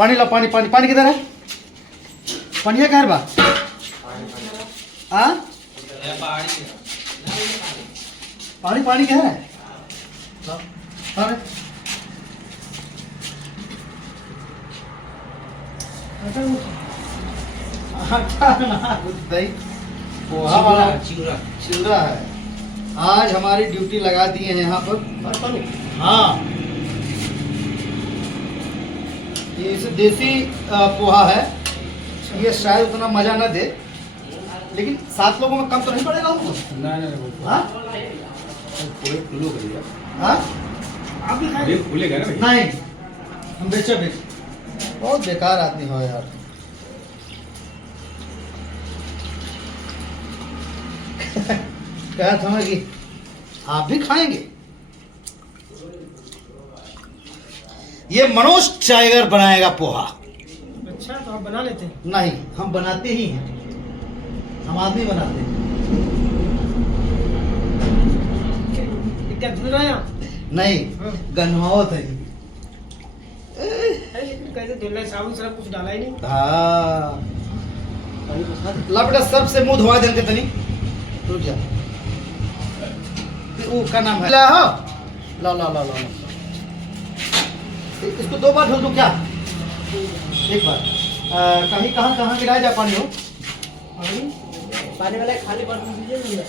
पानी ला, पानी पानी पानी किधर है? पानी है कहाँ बा? हाँ पानी पानी क्या है? अरे पोहा वाला चिल्ला है। आज हमारी ड्यूटी लगा दी है यहाँ पर। हाँ ये देसी पोहा है। ये शायद उतना मजा न दे, लेकिन 7 लोगों में कम तो नहीं पड़ेगा हमको। नहीं हाँ हाँ आप भी खाएंगे? खुलेगा ना? नहीं हम बेचे बहुत बेकार आदमी हो यार। क्या समझ कि आप भी खाएंगे? ये मनोज टाइगर बनाएगा पोहा। अच्छा तो आप बना लेते हैं? नहीं हम बनाते ही हैं, हम आदमी बनाते हैं। क्या धुल रहे हैं आप? नहीं गन्वावत है। लेकिन कैसे धुल रहे? साबुन सरफ कुछ डाला ही नहीं। हाँ लपटा सबसे मुंह धोआ देंगे तनी। रुक जा, वो का नाम है? ला ला ला ला ला। इसको 2 बार धुल दूं क्या? एक बार कहीं कहाँ कहाँ गिराया जा पानी हो? पानी वाला खाली बर्तन दीजिए।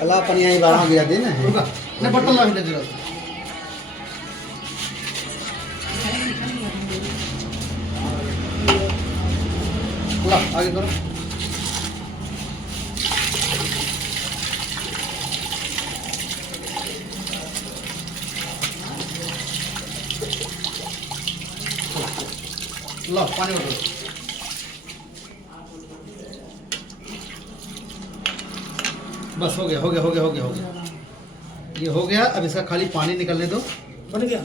अल्लाह पानी आई बाहर गिरा दे ना। नहीं बर्तन ला गिरा। ला आगे करो। लो पानी उठो। बस हो गया हो गया हो गया हो गया हो गया। ये हो गया। अब इसका खाली पानी निकलने दो। बन गया?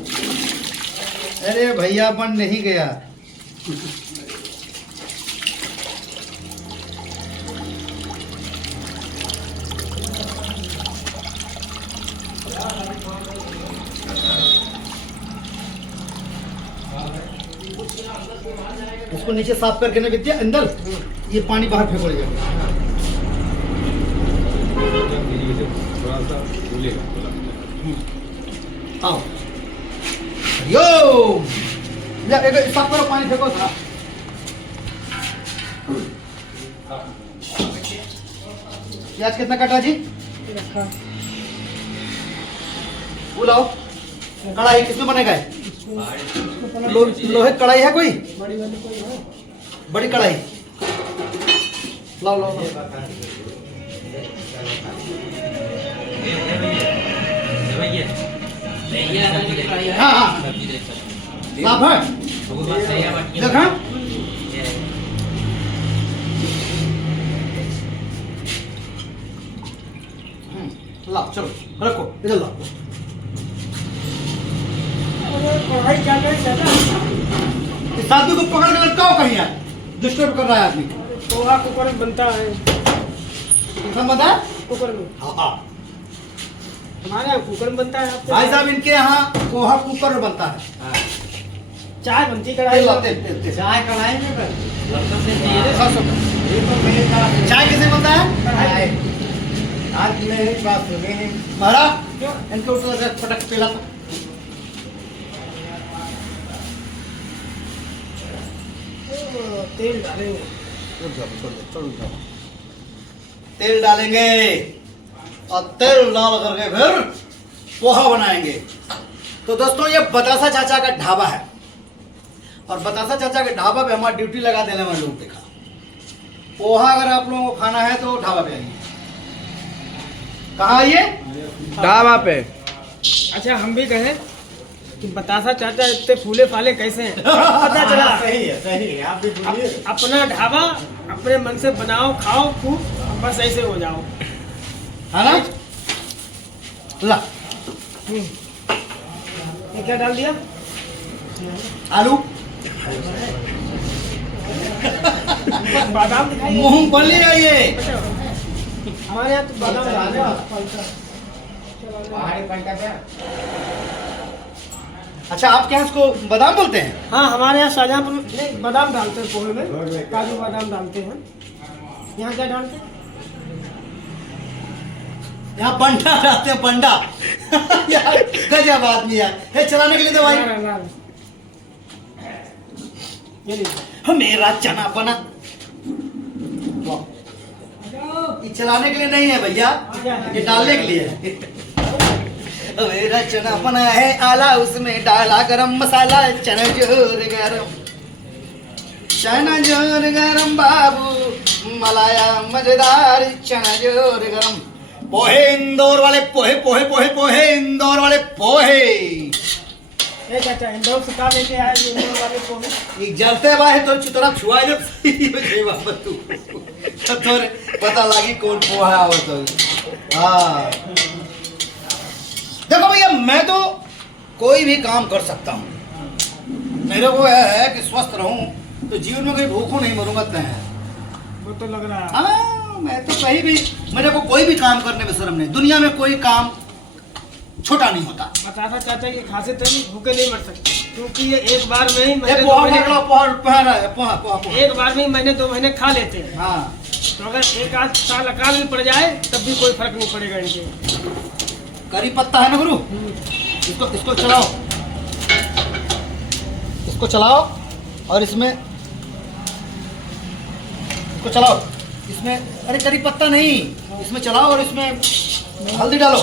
अरे भैया बन नहीं गया। उसको नीचे साफ करके ना विद्या अंदर ये पानी बाहर फेंको ले जाओ। आओ यो एक साफ करो, पानी फेंको था। प्याज कितना काटा जी? रखा। बुलाओ। कढ़ाई किसमें बनेगा? लोहे कढ़ाई है कोई? बड़ी वाली कोई है? बड़ी कढ़ाई लाओ लाओ लाओ। हाँ हाँ साफ है देखा। लाओ चलो रखो इधर लाओ। कढ़ाई क्या करे? इस आदमी को पकड़ के लटकाओ कहीं यार, डिस्टर्ब कर रहा है आदमी। पोहा कुकर में बनता है। कितना बता? कुकर में। हाँ हाँ हमारे यहाँ कुकर में बनता है। आपके भाई साहब इनके यहाँ पोहा कुकर में बनता है। चाय बनती कढ़ाई तेल में। तेल तेल तेल। चाय कढ़ाई में चाय किसे बनता है? कढ़ाई। आज मेरी बात हो गई महाराज इनके ऊपर पटक पेला था। तेल डालेंगे। तेल डालेंगे और तेल डाल करके फिर पोहा बनाएंगे। तो दोस्तों ये बतासा चाचा का ढाबा है और बतासा चाचा के ढाबा पे हमारा ड्यूटी लगा देने वाले लोग देखा। पोहा अगर आप लोगों को खाना है तो ढाबा पे आइए। कहाँ आइए? ढाबा पे। अच्छा हम भी कहें कि बतासा चाचा इतने फूले फाले कैसे हैं? पता चला। सही है आप भी बोलिए। अपना ढाबा अपने मन से बनाओ, खाओ, खूब, बस ऐसे हो जाओ, है ना? ला ये क्या डाल दिया? आलू बादाम दिखाइए। मूंगफली है ये। हमारे यहाँ तो बादाम डाल अच्छा, आपके यहाँ इसको बादाम बोलते हैं? हाँ, हमारे यहाँ शाहजहाँपुर में बादाम डालते हैं पोहे में, काजू बादाम डालते हैं। यहाँ क्या डालते हैं? यहाँ पंडा डालते हैं, पंडा। यार गजब आदमी यार। है चलाने के लिए दवाई। ये लीजिए। मेरा चना बना। ये चलाने के लिए नहीं है भैया, ये डालने के लिए है। मेरा चना बना है आला, उसमें डाला गरम मसाला, चना जोर गरम, चना जोर गरम बाबू, मलाया मजेदार, चना जोर गरम। पोहे इंदौर वाले पोहे, पोहे पोहे पोहे इंदौर वाले पोहे। ए चाचा, इंदौर से कहाँ लेके आए ये इंदौर वाले पोहे? एक जलते बाहे तो चुतरा छुआ दे बाबा तू, थोड़े पता लगी कौन पोहा आवत तो। हाँ देखो भैया, मैं तो कोई भी काम कर सकता हूँ। मेरे को यह है कि स्वस्थ रहूं तो जीवन में कोई भूखों नहीं मरूंगा तय। वो तो लग रहा है। हाँ, मैं तो कहीं भी, मेरे को कोई भी काम करने में शर्म नहीं। दुनिया में कोई काम छोटा नहीं होता। बतासा चाचा, ये खासे तो भूखे नहीं मर सकते, क्योंकि ये एक बार में ही एक महीने पोहा 2 महीने, पकड़ो, पोहा पोहा रहा है, पोहा पोहा पोहा। एक बार में ही महीने 2 महीने खा लेते हैं। हाँ, तो अगर एक आध साल अकाल भी पड़ जाए तब भी कोई फर्क नहीं पड़ेगा इनके। करी पत्ता है ना गुरु, इसको इसको चलाओ, इसको चलाओ और इसमें इसको चलाओ, इसमें अरे करी पत्ता नहीं, इसमें चलाओ और इसमें हल्दी डालो।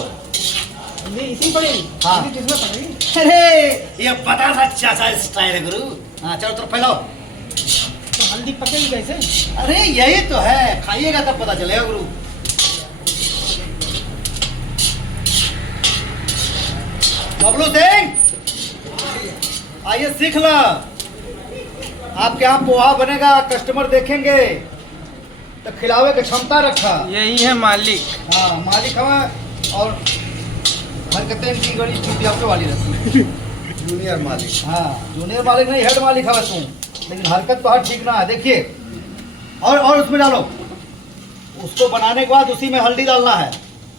ये इसी पड़ेगी? हाँ। हल्दी किसमें पड़ेगी? अरे ये बता अच्छा सा स्टाइल है गुरु। हाँ, चारों तरफ फैलाओ। तो हल्दी पकेगी कैसे? अरे यही तो है, खाइएगा तब पता चलेगा गुरु। बबलू सिंह, आइए सीख लो। आपके यहाँ पोहा बनेगा, कस्टमर देखेंगे तो खिलावे की क्षमता रखा। यही है मालिक। हाँ, मालिक हमें, और हरकतें इनकी बड़ी चुटियापे वाली रहती है। जूनियर मालिक। हाँ, जूनियर मालिक नहीं, हेड मालिक है तुम, लेकिन हरकत तो हर ठीक ना है। देखिए, और उसमें डालो। उसको बनाने के बाद उसी में हल्दी डालना है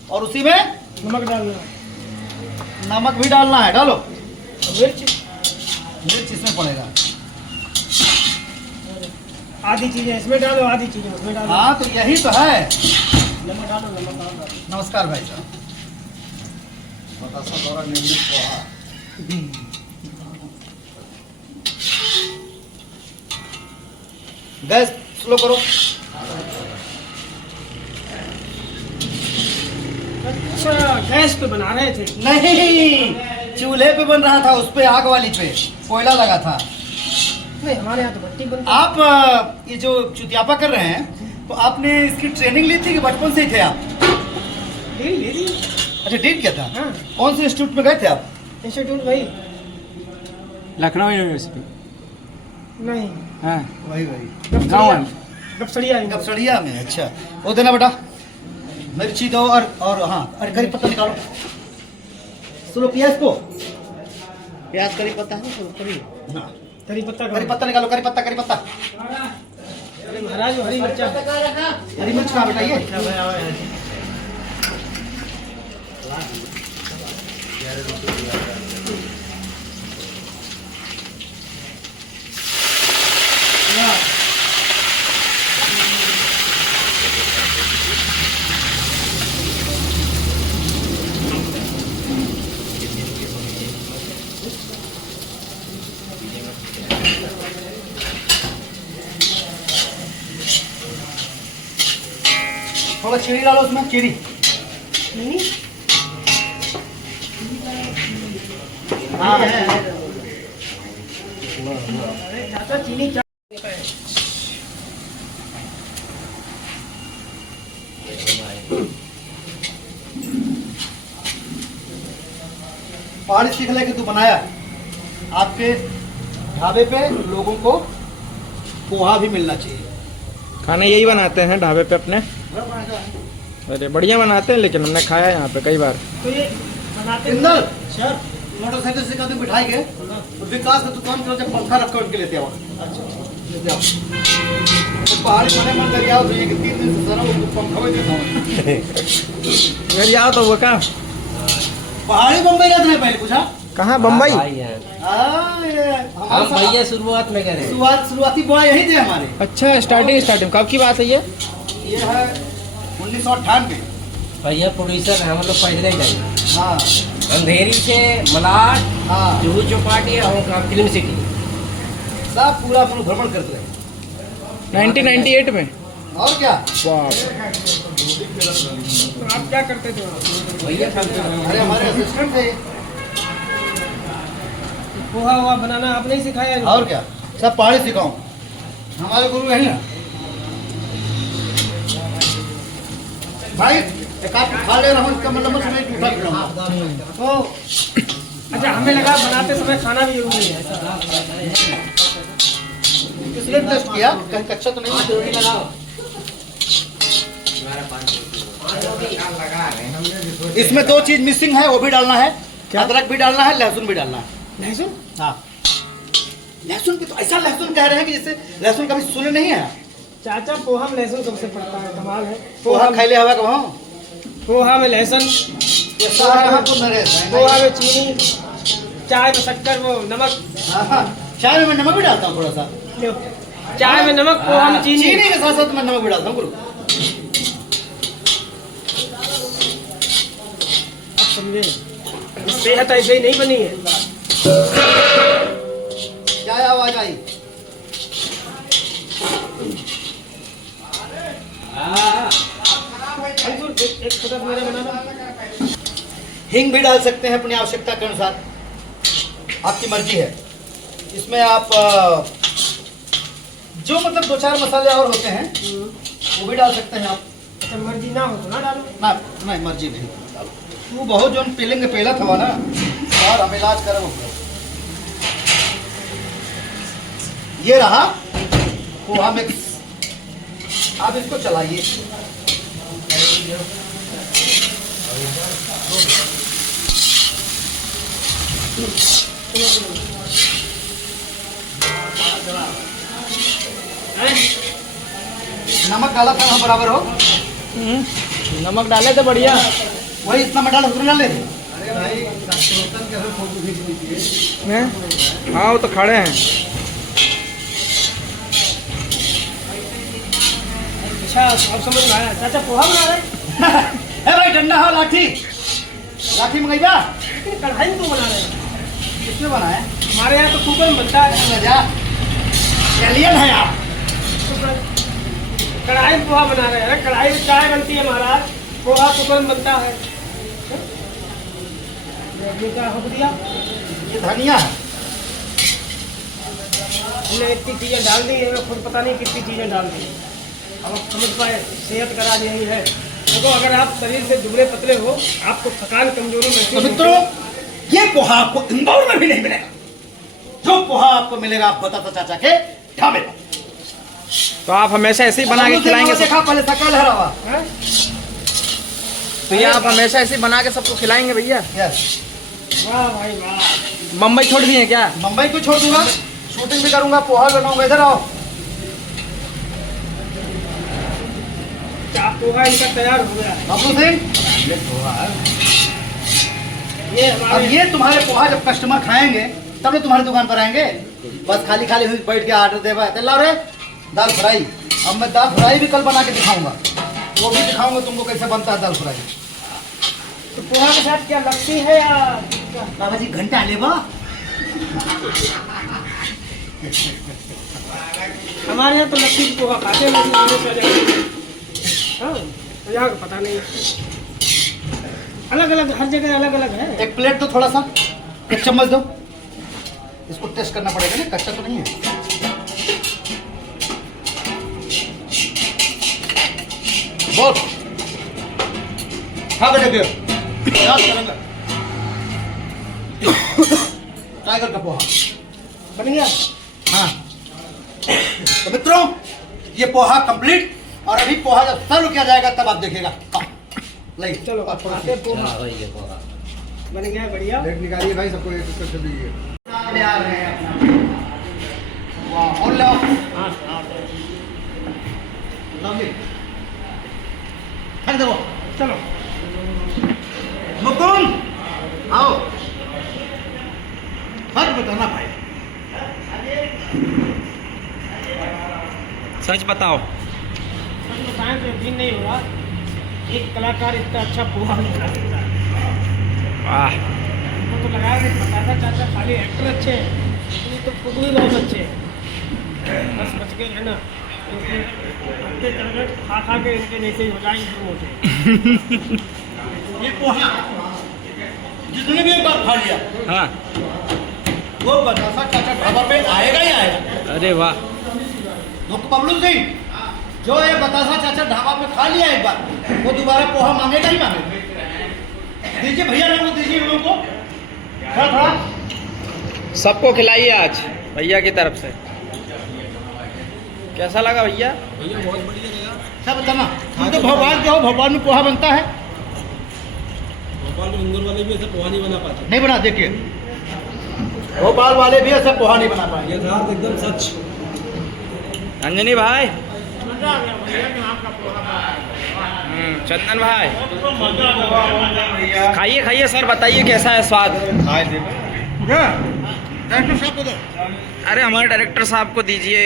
और उसी में नमक डालना है। नमक भी डालना है। डालो। मिर्च मिर्च इसमें पड़ेगा। आधी चीजें इसमें डालो, आधी चीजें उसमें डालो। हाँ, तो यही तो है। नमक डालो, नमक डालो। नमस्कार भाई साहब। बतासा द्वारा निर्मित पोहा। गैस स्लो करो। अच्छा, गैस पे बना रहे थे? नहीं, चूल्हे पे बन रहा था, उस पे आग वाली पे कोयला लगा था। नहीं, हमारे यहाँ तो भट्टी बनती है। आप ये जो चुतियापा कर रहे हैं, तो आपने इसकी ट्रेनिंग ली थी कि बचपन से ही थे आप? ले ली। अच्छा, डील किया था। हाँ। कौन से इंस्टीट्यूट में गए थे आप? इंस्टीट्यूट वही? लखनऊ यूनिवर्सिटी। नहीं, हाँ, वही गाँव में। गपसड़िया। गपसड़िया में। अच्छा, वो देना बेटा, मिर्ची दो और हाँ, अरे करी पत्ता निकालो। सुनो, प्याज को, प्याज करी पत्ता है ना, करी। हाँ, करी पत्ता करी पत्ता निकालो, करी पत्ता, करी पत्ता। अरे महाराज, हरी मिर्चा। हरी मिर्च कहाँ बेटा? ये थोड़ा चीनी डालो उसमें, चीनी। नहीं, हाँ, अरे चाचा, चीनी क्या? पहाड़ी सीख ले कि तू बनाया। आपके ढाबे पे लोगों को पोहा भी मिलना चाहिए। खाना यही बनाते हैं ढाबे पे अपने। अरे बढ़िया बनाते हैं, लेकिन हमने खाया है यहाँ पे कई बार। तो ये बनाते इंदल सर, मोटरसाइकिल से कभी बिठाई गए तो विकास का दुकान पर जब पंखा रख कर उनके लेते आओ। अच्छा, लेते आओ। तो पहाड़ी मने मन कर आओ तो ये कि 3 दिन से सर वो पंखा में देता हूँ। घर जाओ तो वो का पहाड़ी बम्बई रहते हैं पहले पूछा। कहाँ बम्बई? भाई हैं। ये हम हमारे भैया शुरुआत में करे। शुरुआती बॉय यही थे हमारे। अच्छा स्टार्टिंग कब की बात है ये? ये है 1998। भैया प्रोड्यूसर है, हम लोग पहले ही गए। हाँ अंधेरी से मलाड, हाँ जुहू चौपाटी और फिल्म सिटी। सब पूरा अपन भ्रमण करते रहे। 1998 में? और क्या? वाह। तो आप क्या करते थे वहाँ? भैया खाते हैं। अरे हमारे असिस्टेंट थे। पोहा हुआ बनाना आपने ही सिखाया इनको? और क्या, सब पहाड़ी सिखाऊं, हमारे गुरु यही ना भाई। एक आप खा ले रहा हूँ, इसका मतलब मैं टूटा खिलाऊंगा। तो अच्छा, हमें लगा बनाते समय खाना भी जरूरी है ऐसा। इसलिए टेस्ट किया, कहीं कच्चा तो नहीं है। इसमें दो चीज मिसिंग है, वो भी डालना है। अदरक भी डालना है, लहसुन भी डालना है। लहसुन? हाँ, लहसुन की तो ऐसा लहसुन कह रहे हैं कि जैसे लहसुन कभी सुने नहीं है। चाचा पोहा में लहसुन कब से पड़ता है? कमाल है। पोहा खैले हवा कब? पोहा में लहसुन, ये सारा तो नरेश है। पोहा में चीनी, चाय में शक्कर, वो नमक। हाँ, चाय में मैं नमक भी डालता हूँ थोड़ा सा। लो, चाय में नमक, पोहा में चीनी। चीनी के साथ साथ मैं नमक भी डालता हूँ गुरु। अब समझे, सेहत ऐसे ही नहीं बनी है। क्या आवाज आई? अंकुर, एक छोटा सा मेरा बनाना। हिंग भी डाल सकते हैं अपनी आवश्यकता के अनुसार, आपकी मर्जी है। इसमें आप जो मतलब दो चार मसाले और होते हैं वो भी डाल सकते हैं आप। अच्छा, मर्जी ना हो तो ना डालो। ना नहीं, मर्जी नहीं डालो। तू बहुत जो पीलेंगे पहला था ना, और हम इलाज करें। ये रहा पोहा मिक्स, आप इसको चलाइए। नमक डाला था ना बराबर हो? नमक डाले थे बढ़िया। वही इतना में डाल उतना डाले थे। हैं? हाँ वो तो खड़े हैं। अच्छा, अब समझ में आया। चाचा पोहा बना रहे हैं? है भाई, डंडा हो, लाठी लाठी मंगाइबा। लेकिन कढ़ाई में क्यों बना रहे हैं? किसने बनाया? हमारे यहाँ तो कुकर में बनता है। एलियन है आप। कढ़ाई में पोहा बना रहे हैं। कढ़ाई में चाय बनती है महाराज, पोहा कुकर में बनता है। ये क्या हो दिया? ये धनिया है। हमने इतनी चीजें डाल दी है, खुद पता नहीं कितनी चीजें डाल दी। अब आप समझ पाए, सेहत करा दी है। देखो, अगर आप शरीर से दुबले पतले हो, आपको थकान कमजोरी तो महसूस मित्रों, ये पोहा आपको इंदौर में भी नहीं मिलेगा। जो पोहा आपको मिलेगा आप बताता चाचा के ढाबे पर। तो आप हमेशा ऐसे ही बना के खिलाएंगे देखा पहले सकल हरा हुआ। है? तो ये आप हमेशा ऐसे ही बना के सबको खिलाएंगे भैया? यस। वाह भाई वाह। मुंबई छोड़ दिए क्या? मुंबई को छोड़ दूंगा, शूटिंग भी करूंगा, पोहा बनाऊंगा। इधर आओ। पोहा इनका तैयार हो गया। बाबू सिंह, ये अब हमारे ये तुम्हारे पोहा जब कस्टमर खाएंगे तब तो तुम्हारी दुकान पर आएंगे। बस खाली खाली हुई बैठ के ऑर्डर देवा ला रहे दाल फ्राई। अब मैं दाल फ्राई भी कल बना के दिखाऊंगा, वो भी दिखाऊंगा तुमको कैसे बनता है दाल फ्राई। तो पोहा के साथ क्या लस्सी है या क्या? बाबा जी घंटा लेबा। हमारे यहाँ तो लस्सी की पोहा खाते हैं। हाँ, तो यहाँ का पता नहीं। अलग अलग, हर जगह अलग अलग है। एक प्लेट दो, थोड़ा सा एक चम्मच दो, इसको टेस्ट करना पड़ेगा ना, कच्चा तो नहीं है। बोल खा के देखिए, टाइगर का पोहा बन गया। हाँ। तो मित्रों, ये पोहा कंप्लीट, और अभी पोहा जब सर्व किया जाएगा तब आप देखिएगा। नहीं चलो अब खाते हैं पोहा। हाँ, वही है पोहा। बन गया बढ़िया। प्लेट निकालिए भाई, सबको एक एक करके दीजिए। ले आ रहे हैं अपना। वाह, और ले आओ। हाँ, लवली, फेंक दो। चलो मुकुंद आओ। सच बताओ। सच बताएं तो यकीन नहीं होगा, एक कलाकार इतना अच्छा पोहा नहीं बना सकता। वाह। हमको तो लगा कि बतासा चाचा खाली एक्टर अच्छे हैं, लेकिन ये तो खुद भी बहुत अच्छे हैं। बस बच गए है ना, क्योंकि अच्छे चल खा खा के इनके जैसे ही हो जाएंगे फिर मोटे। ये पोहा जिसने भी एक बार खा लिया हाँ। वो बतासा चाचा ढाबा पे आएगा ही आएगा। अरे वाह। तो बबलू सिंह, जो ये बतासा चाचा ढाबा पे खा लिया एक बार, वो दोबारा पोहा मांगेगा ही मांगेगा। दीजिए भैया लोगों को, दीजिए लोगों को थोड़ा थोड़ा। सबको खिलाइए आज भैया की तरफ से। कैसा लगा भैया? सब बताना, तुम तो भोपाल के हो, भोपाल में पोहा बनता है? भोपाल में इंदौर वाले भी ऐसे पोहा नहीं बना पाते। नहीं बना, देखिए भोपाल वाले भी ऐसा पोहा नहीं बना पाएंगे। यथार्थ एकदम सच। अंजनी भाई, मजा आ गया भैया कि आपका पोहा बना। चंदन भाई, मजा आ गया। खाइए खाइए सर, बताइए कैसा है स्वाद। डायरेक्टर साहब को दो। अरे हमारे डायरेक्टर साहब को दीजिए।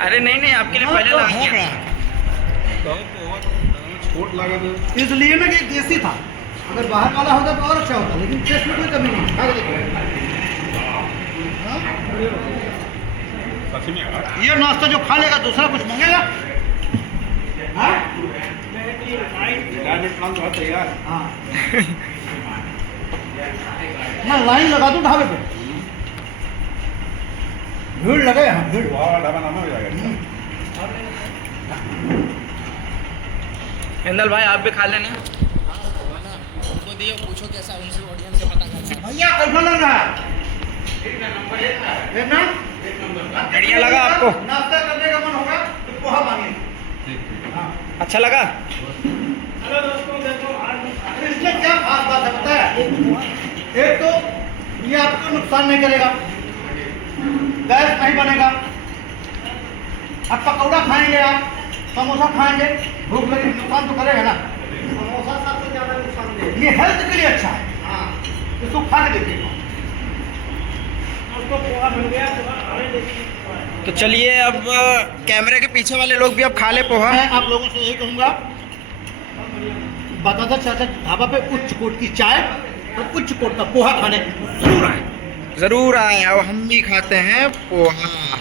अरे नहीं नहीं, आपके लिए पहले ला दिया। छोट लगा तो इसलिए ना कि देसी था, अगर बाहर वाला होता तो और अच्छा होता, लेकिन टेस्ट में कोई कमी नहीं। खा के देखो। हाँ? ये नाश्ता जो खा लेगा दूसरा कुछ मांगेगा? हाँ? तैयार। हाँ। मैं लाइन लगा दूं ढाबे पे, भीड़ लगे यहाँ, भीड़। ढाबा नाम हो जाएगा। इंदल भाई आप भी खा लेना। भैया कैसा लग रहा है? एक ना? बढ़िया लगा आपको? नाश्ता करने का मन होगा तो पोहा मांगिए। हाँ। अच्छा लगा? हेलो दोस्तों, देखो आज इसमें क्या खास बात है पता है? एक तो ये आपको नुकसान नहीं करेगा, गैस नहीं बनेगा। आप पकौड़ा खाएंगे, आप समोसा खाएंगे, भूख लगी, नुकसान तो करेगा ना। समोसा सबसे ज्यादा नुकसान देगा। ये हेल्थ के लिए अच्छा है। इसको खा के देखिए। आपको पोहा मिल गया, पोहा खाने देखिए। तो चलिए अब कैमरे के पीछे वाले लोग भी अब खा ले पोहा। मैं आप लोगों से यही कहूँगा, बतासा चाचा ढाबा पे उच्च कोट की चाय और उच्च कोट का पोहा खाने जरूर आए। जरूर आए, अब हम भी खाते हैं पोहा।